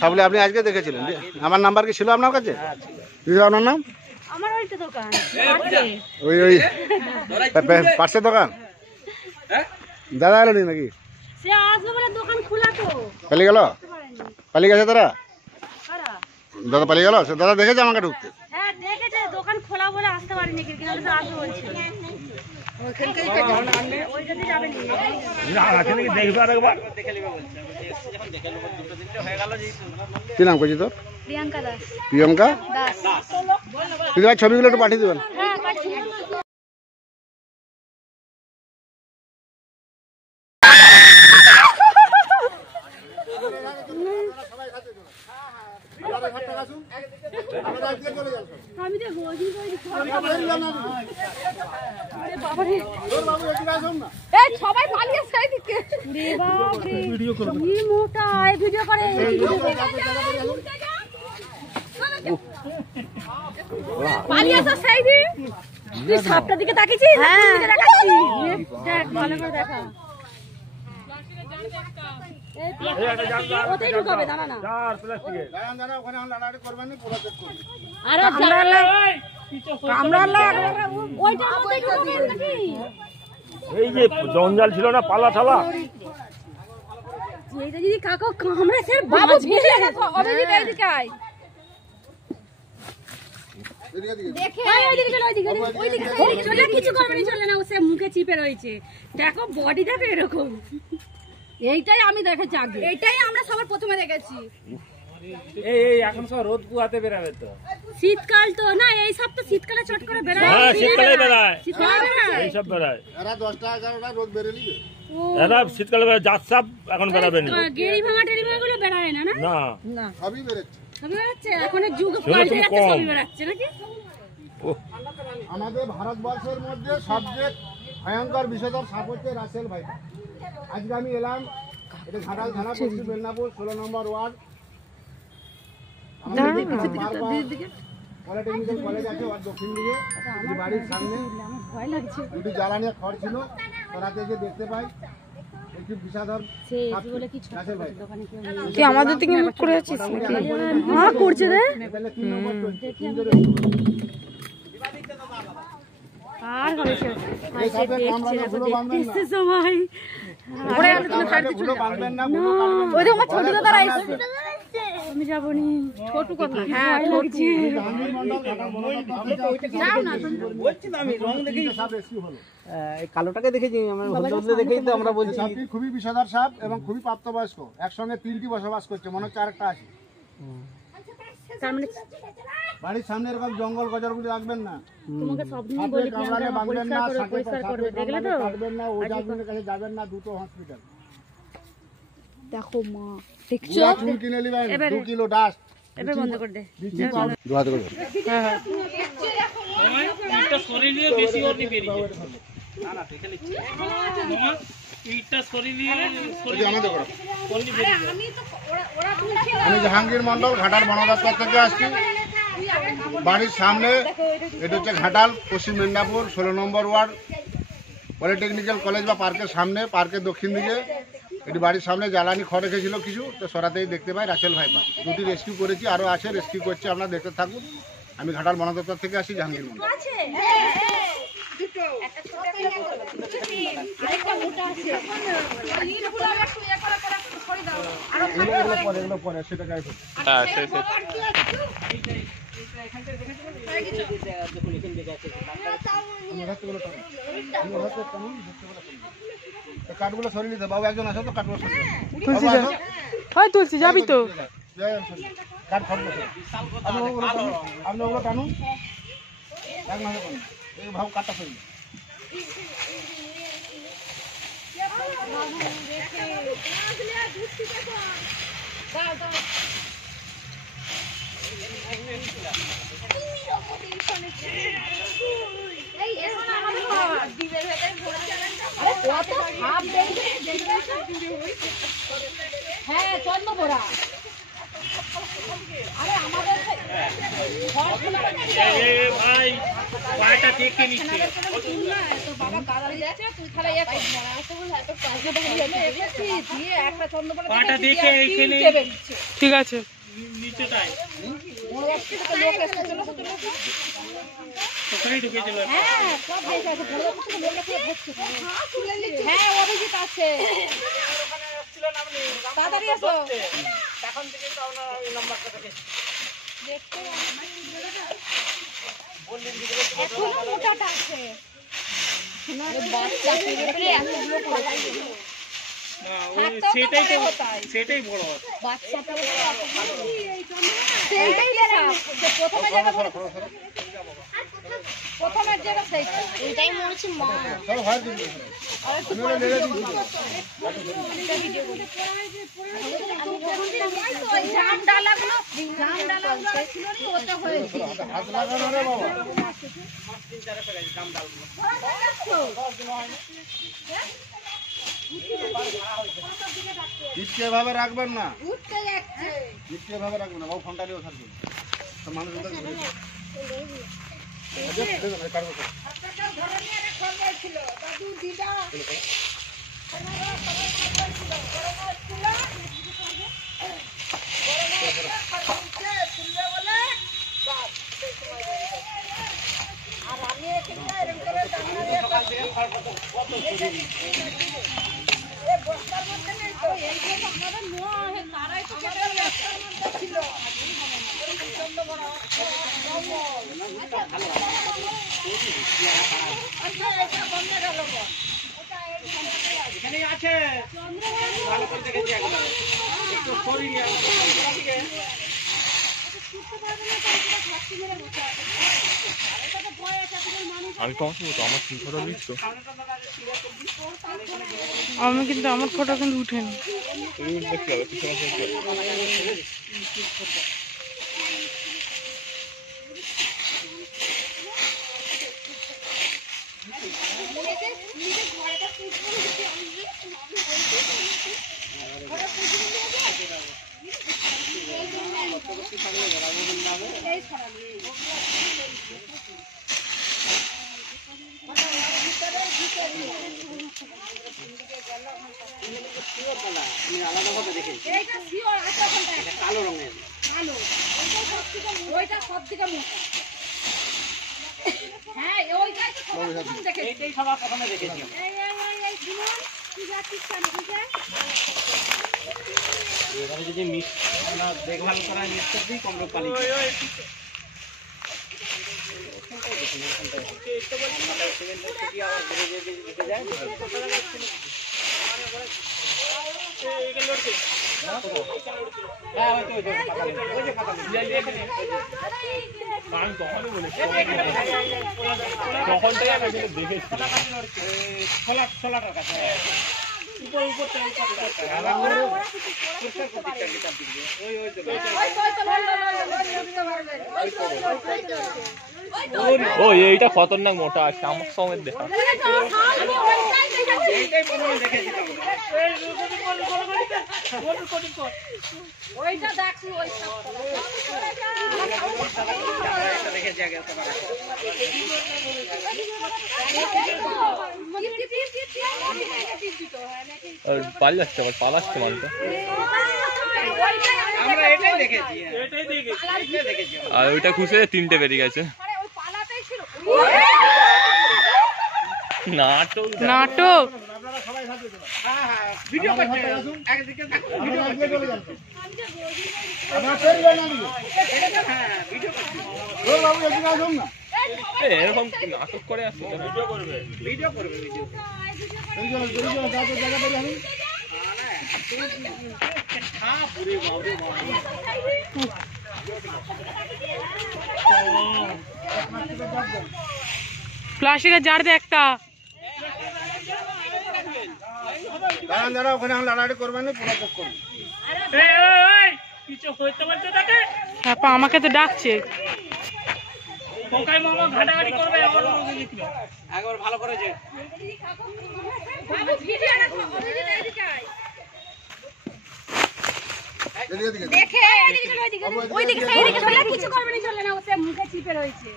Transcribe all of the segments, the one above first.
সাবলে আপনি আজকে দেখেছিলেন? আমার নাম্বার কি ছিল আপনার কাছে? আপনার নাম? আমার ওইটা দোকান, ওই পাশের দোকান। দাদা এলো নাকি? সে আসবে বলে দোকান খোলা তো। পালিয়ে গেল? পালিয়ে গেছে তারা? দাদা পালিয়ে গেল? সে দাদা দেখেছে আমাকে ঢুকতে? হ্যাঁ দেখেছে, দোকান খোলা বলে আসতে পারিনি, কিন্তু আসবে বলছে। কি নাম করছি তোর? প্রিয়াঙ্কা দাস। প্রিয়াঙ্কা দাস। দিদি ভাই ছবিগুলো একটু পাঠিয়ে দেবেন। হ্যাঁ পাঠিয়ে। সবাই পালিয়েছে এদিকে। মোটা ভিডিও করে পালিয়েছে সেই দিন। তুই সাপটার দিকে তাকিয়েছিস? হ্যাঁ দেখ ভালো করে দেখা। ওতেই ঢুকাবে, দাঁড়া না। এই যে জঞ্জাল ছিল না, পালা ঠালা, যদি কাকু কামড়ে সে বাবু ভিড়ে দেখো। অভিজিৎ এইদিকে আয়। দেখে ওইদিকে চলে, ওইদিকে চলে। কিছু করবে চলে না, ও সে মুখে চিপে রয়েছে। দেখো বডি দেখো এরকম। এইটাই আমি দেখেছি আগে, এইটাই আমরা সবার প্রথমে দেখেছি। এই এখন সব রোদ পুয়াতে বেরাবে তো। শীতকাল তো না, এই সব তো শীতকালে চট করে বেরায়। হ্যাঁ শীতকালে বেরায়, শীতকালে বেরায় এই সব বেরায়। এরা 10টা 11টা রোদ বেরোলিবে। এরা শীতকালে বেরায়, জাত সাপ এখন বেরাবে না। গেড়ি ভাঙা টেড়ি ভাঙা গুলো বেরায় না। না না সবই বেরোচ্ছে। সবই বেরাচ্ছে, এখন যুগ পাল্টে যাচ্ছে, সবই বেরাচ্ছে নাকি। আমাদের ভারতবর্ষের মধ্যে সবচেয়ে ভয়ঙ্কর বিষধর সাপ হচ্ছে রাসেল ভাইপার। আজকে আমি এলাম, এটা ঘাটাল থানা, পশ্চিম মেদিনীপুর, 16 নম্বর ওয়ার্ড। পলিটেকনিক্যাল কলেজ আছে ওর দক্ষিণ দিকে, বাড়ির সামনে দুটি জ্বালানি খড় ছিল। রাতে যে দেখতে পাই একটি বিষাধর তুই আমাদের দিকে মুখ করে আছিস নাকি? হ্যাঁ করছে রে। আর হয়েছে দেখছে সবাই। আমি যাবো নি। ছোট কথা। হ্যাঁ কালোটাকে দেখেছি, দেখেই তো আমরা বলছি। খুবই বিষধর সাপ এবং খুবই প্রাপ্তবয়স্ক, একসঙ্গে 3টি বসবাস করছে, মনে হচ্ছে আরেকটা আছে। বাড়ির সামনে এরকম জঙ্গল গজরগুলি রাখবেন না। তোমাকে সব দিন বলি পরিষ্কার করবে, দেখলে তো? কাটবেন না, ওজাগুলোর কাছে যাবেন না, দুটো হসপিটাল। দেখো মা, দেখছো? চুল কিনে নিবেন 2 কিলো ডাস্ট। এবার বন্ধ করে দে। দুহাত করে। হ্যাঁ হ্যাঁ। এটা শরীর নিয়ে বেশি ওর নিয়ে বেরিয়ে না না দেখে নিচ্ছি মামা, এইটা শরীর নিয়ে আমাদের করো। আমি জাহাঙ্গীর মন্ডল, ঘাটাল বন দপ্তর থেকে আসছি। বাড়ির সামনে, এটা হচ্ছে ঘাটাল পশ্চিম মেদিনীপুর 16 নম্বর ওয়ার্ড, পলিটেকনিক্যাল কলেজ বা পার্কের সামনে, পার্কের দক্ষিণ দিকে। এটি বাড়ির সামনে জ্বালানি খড় রেখেছিল কিছু, তো সরাতেই দেখতে পাই রাসেল ভাইপার। 2টি রেস্কিউ করেছি, আরও আছে, রেস্কিউ করছি, আপনারা দেখতে থাকুন। আমি ঘাটাল বন দপ্তর থেকে আসি, জাহাঙ্গীর মন্ডল। পরে সেটা গায়ে কাঠগুলো সরিয়ে নিতে। বাবু একজন আসো তো, কাঠগুলো সরিয়ে তুলছি যাবি তো? কাঠ ফটলো, আপনি ওগুলো টানুন, এক মাসে টানুন, এই ভাব কাঠটা সরিয়ে। হ্যাঁ চন্দ্রপুরা। আরে আমাদের ভাই পাটা দেখে নিচ্ছে তো বাবা গালালি দিচ্ছে তুই তাহলে এক দিয়ে একটা চন্দ্রপাড়া পাটা দেখে এইখানে ঠিক আছে নিচেটায় লোক এসে চলো ওখানেই ঢুকেছিল হ্যাঁ সব দেখে আছে বড় কিছু লোকটা পুরো ভর্তি হ্যাঁ অভিজিৎ আছে তাড়াতাড়ি এসো এখন থেকে তো আমরা এই নাম্বারটা দেখেছি দেখতে এখনো মোটাটা আছে বাচ্চা পেরে এতগুলো পড়াচ্ছে না সেটাই বড় বাচ্চাটা সেইটাই দিলাম যে প্রথমে যেটা প্রথমের যেটা সেইটা এটাই মনে হচ্ছে মা সব হয় দিবি জাম ডালাগুলো ছিল নি ওটা হয়েছে হাত লাগানো রে বাবা ইটকে ভাবে রাখবেন না ইটকে ভাবে রাখবেন না বাবু ফোনটা নিয়ে থাকবে তো মানুষ এখানেই আছে ভালো করে দেখেছি একবার একটু সরিয়ে আমি কম তো আমার ফটো নিচ্ছ আমি কিন্তু আমার ফটো কিন্তু উঠেনি দেখতে হবে আলাদাভাবে দেখেছি কালো রঙের ওইটা সব থেকে মোটা হ্যাঁ ওইটাই তো সবার প্রথম দেখেছি এইটাই সবার প্রথমে দেখেছি এই জীবন তুই যাচ্ছিস কেন বুঝে এবারে যদি আমরা দেখভাল করা নিশ্চয় দিই কম লোক পালি ও এইটা খতরনাক মোটা আছে আমার সমেত দেখা ওইটা দেখছি ওই দেখেছি আগে পালাচ্ছে আবার পালাচ্ছে মানুষটা আমরা এটাই দেখেছি এটাই দেখেছি আর ওইটা খুশি তিনটে বেরিয়ে গেছে নাটক নাটক ভিডিও করছে একদিকে ভিডিও করছে বাবু এদিকে আসুন না এরকম নাটক করে আসছে ভিডিও করবে প্লাস্টিকের জার দে একটা দাঁড়ান দাঁড়া ওখানে আমি লাড়াড়ি করবেন না পুরো চেক করুন কিছু হইতে পারছে তাকে তারপর আমাকে তো ডাকছে পোকাই মামা ঘাটাঘাটি করবে একবার ভালো করেছে দেখে ওইদিকে সেই দিকে চলে কিছু করবে না চলে না ওতে মুখে চিপে রয়েছে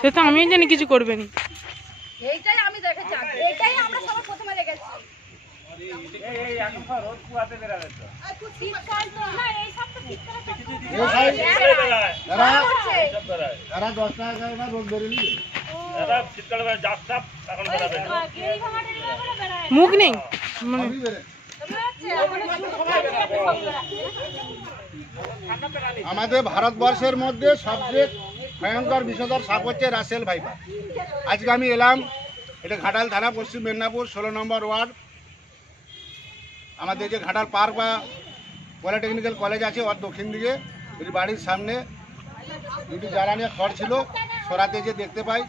সে তো আমিও জানি কিছু করবেনি। এইটাই আমি দেখেছি আগে। এইটাই আমরা সবার প্রথমে দেখেছি। এরা 10 টাকা করে রোজ বেরোলি মুখ নেই মানে সবই বেরে। আমাদের ভারতবর্ষের মধ্যে সবচেয়ে ভয়ঙ্কর বিষধর সাপ হচ্ছে রাসেল ভাইপার। আজকে আমি এলাম, এটা ঘাটাল থানা, পশ্চিম মেদিনীপুর, 16 নম্বর ওয়ার্ড। আমাদের যে ঘাটাল পার্ক বা পলিটেকনিক্যাল কলেজ আছে ওর দক্ষিণ দিকে, ওই বাড়ির সামনে দুটি জ্বালানিয়া খড় ছিল, সরাতে যে দেখতে পাই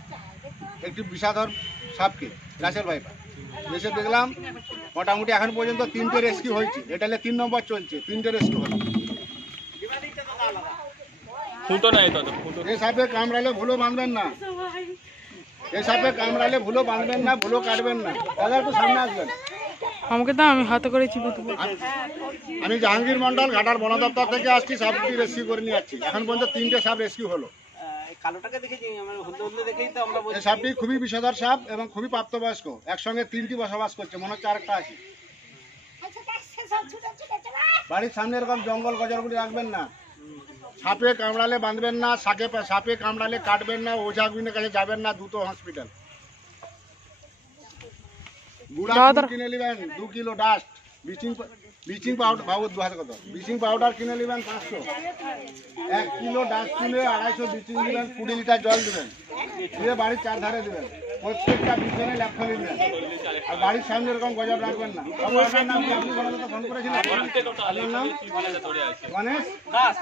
একটি বিষাধর সাপকে, রাসেল ভাইপার। এসে দেখলাম মোটামুটি এখন পর্যন্ত 3টে রেস্কিউ হয়েছে, এটা 3 নম্বর চলছে, 3টে রেস্কিউ হলো। ফুটো নাই তো ফুটো। এই সাপে কামড়ালে ভুলো বাঁধবেন না, এই সাপে কামড়ালে ভুলো বাঁধবেন না, ভুলো কাটবেন না। দাদা একটু সামনে আসবেন। আমাকে তো আমি হাতে করে চিপে দেবো। আমি জাহাঙ্গীর মন্ডল, ঘাটার বন দপ্তর থেকে আসছি, সাপটি রেস্কিউ করে নিয়ে যাচ্ছি। এখন পর্যন্ত 3টে সাপ রেস্কিউ হলো। কালোটাকে দেখেছি আমরা, হলদে দেখেই তো আমরা এই সাপটি খুবই বিষধর সাপ এবং খুবই প্রাপ্তবয়স্ক, একসঙ্গে 3টি বসবাস করছে, মনে হচ্ছে আরেকটা আছে। বাড়ির সামনে এরকম জঙ্গল গজরগুলি রাখবেন না। সাপে কামড়ালে বাঁধবেন না, সাপে কামড়ালে কাটবেন না, ওঝা গুইনের কাছে যাবেন না, দ্রুত হসপিটাল। গুড়া কিনে নেবেন 2 কিলো, ডাস্ট ব্লিচিং পাউডার, বাবু 2 হাজার কত, ব্লিচিং পাউডার কিনে নেবেন 500, 1 কিলো ডাস্ট কিনে 250 ব্লিচিং দিবেন, 20 লিটার জল দিবেন, দিয়ে বাড়ির 4 ধারে দিবেন, প্রত্যেকটা বিছানে ল্যাপটপ দিবেন। আর বাড়ির সামনে এরকম গজব রাখবেন না। আপনার নাম কি? আপনি বলেন তো, ফোন করেছিলেন? আপনার নাম গণেশ দাস,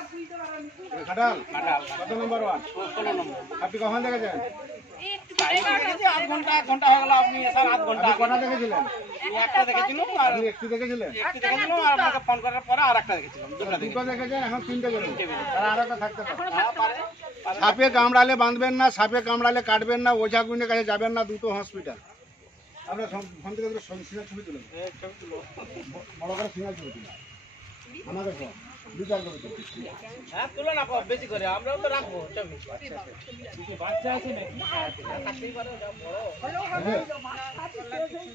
ঘাটাল কত নম্বর ওয়ার্ড? 16 নম্বর। আপনি কখন দেখেছেন? আধ ঘন্টা হয়ে গেল। আপনি এসব আধ ঘন্টা আপনি কটা দেখেছিলেন? একটা দেখেছিলাম আর আপনি একটু দেখেছিলেন? একটু দেখেছিলাম, আর আপনাকে ফোন করার পরে আর একটা দেখেছিলাম। দুটো দেখেছেন, এখন 3টে বেরোবে, আর একটা থাকতে পারে। সাপে কামড়ালে বাঁধবেন না, সাপে কামড়ালে কাটবেন না, ওঝা গুইনের কাছে যাবেন না, দ্রুত হসপিটাল। আপনার ফোন থেকে দুটো সিঙ্গার ছবি তুলেন, বড় করে সিঙ্গার ছবি তুলেন আমাদের সব 2-4 করে তুলুন। হ্যাঁ, তুলো না বেশি করে, আমরাও তো রাখবো ছবি। বাচ্চা আছে নাকি?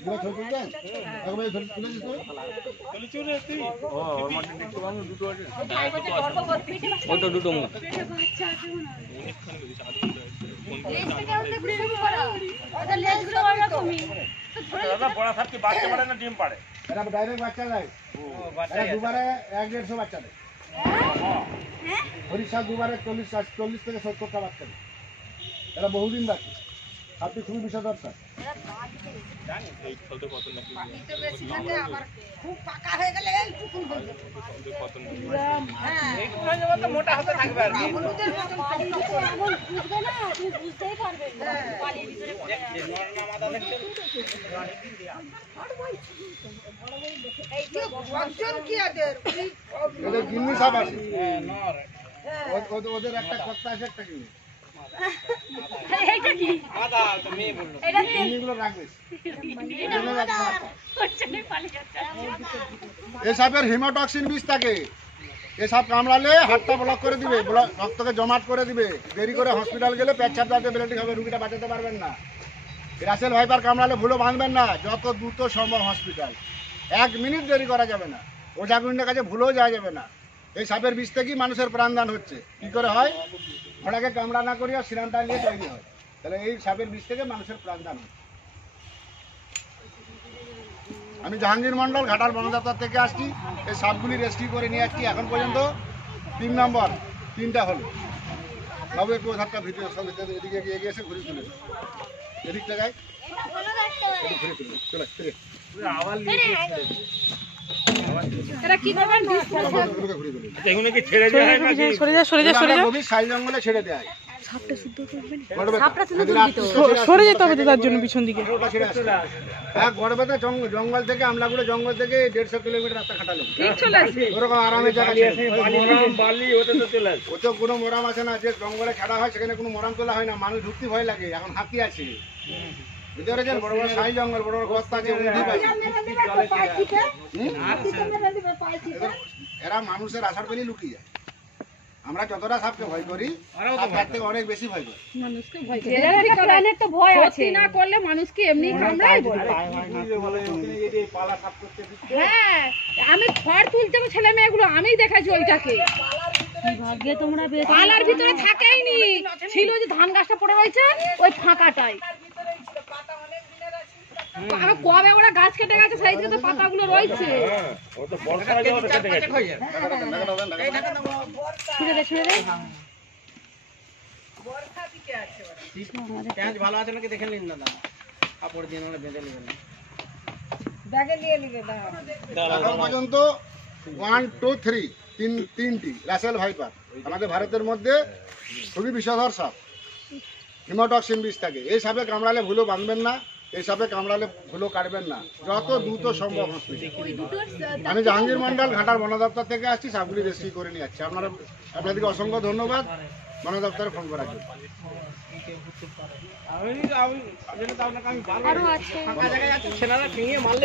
দুটো ছবি তুলতেন, একবার ছবি তুলে দিত। ওই তো দুটো মুখ। এরা ডাইরেক্ট বাচ্চা দেয়, এরা দুবারে 1-150 বাচ্চা দেয়। হরিষার দুবারে 40 থেকে 70টা বাচ্চা দেয়। এরা বহুদিন বাচ্চা। আপনি খুবই বিষধর স্যার। মোটা হতে থাকবে আর কি। ওদের গিন্নি সাপ আছে, ওদের একটা কর্তা আছে, একটা গিন্নি। গিন্নিগুলো রাখবে। এই সাপের হিমোটক্সিন বিষ থাকে, এই সাপ কামড়ালে হাতটা ব্লক করে দিবে, রক্তকে জমাট করে দিবে। দেরি করে হসপিটাল গেলে পেচ্ছাপ দাঁতে ব্লিডিং হবে, রুগীটা বাঁচাতে পারবেন না। রাসেল ভাইপার কামড়ালে ভুলো বাঁধবেন না, যত দ্রুত সম্ভব হসপিটাল। 1 মিনিট দেরি করা যাবে না, ওঝা গুইনের কাছে ভুলেও যাওয়া যাবে না। এই সাপের বিষ থেকেই মানুষের প্রাণদান হচ্ছে। কি করে হয়? ঘোড়াকে কামড়া না করিয়া সিরামটা নিয়ে তৈরি হয়। তাহলে এই সাপের বিষ থেকে মানুষের প্রাণদান হচ্ছে। আমি জাহাঙ্গীর মন্ডল, ঘাটাল বন দপ্তর থেকে আসছি, এই সাপগুলি রেস্কিউ করে নিয়ে আসছি। এখন পর্যন্ত 3 নম্বর 3টা হলো। বাবু একটু ওধারটা ভিতরে এদিকে এগিয়ে এসে ঘুরে তুলে এদিক জায়গায় ঘুরে তুলে চলে সাই জঙ্গলে ছেড়ে দেয়। সরে যেতে হবে তো তার জন্য পিছন দিকে। গড়বেতা জঙ্গল থেকে, আমলাগুড়ো জঙ্গল থেকে 150 কিলোমিটার রাস্তা খাটালো, ওরকম আরামের জায়গা। ওতে কোনো মরাম আছে না, যে জঙ্গলে ছাড়া হয় সেখানে কোনো মরাম তোলা হয় না, মানুষ ঢুকতে ভয় লাগে। এখন হাতি আছে ভিতরে, যে বড় বড় সাই জঙ্গল, বড় বড় গস্ত আছে, এরা মানুষের আসার পেলেই লুকিয়ে যায়। আমরা যতটা সাপকে ভয় করি তার থেকে অনেক বেশি ভয় করি। মানুষকে ভয় করে প্রাণের তো ভয় আছে, না করলে মানুষকে এমনি কামড়ায় বলে। হ্যাঁ, আমি খড় তুলতে ছেলে মেয়েগুলো আমি দেখাচ্ছি ওইটাকে। ভাগ্যে তোমরা পালার ভিতরে থাকেই নি, ছিল যে ধান গাছটা পড়ে রয়েছে ওই ফাঁকাটাই। আমি কবে ওরা গাছ কেটে গেছে সেই থেকে তো পাতাগুলো রয়েছে। ছেড়ে দে, ছেড়ে দে। ভালো আছে নাকি দেখে নিন দাদা, কাপড় দিয়ে মানে বেঁধে নেবেন। এখন পর্যন্ত 1, 2, 3 তিনটি রাসেল ভাইপার আমাদের ভারতের মধ্যে খুবই বিষধর সাপ, হিমোটক্সিন বিষ থাকে। এই সাপে কামড়ালে ভুলো বাঁধবেন না, এই সাপে কামড়ালে ভুলো কাটবেন না, যত দ্রুত সম্ভব হসপিটাল। আমি জাহাঙ্গীর মন্ডল ঘাটার বন দপ্তর থেকে আসছি, সাপগুলি রেস্কিউ করে নিয়ে যাচ্ছি। আপনাদেরকে অসংখ্য ধন্যবাদ বন দপ্তরে ফোন করার জন্য। আমি ফাঁকা জায়গায় যাচ্ছি, ছেলেরা ঠেঙিয়ে মারলে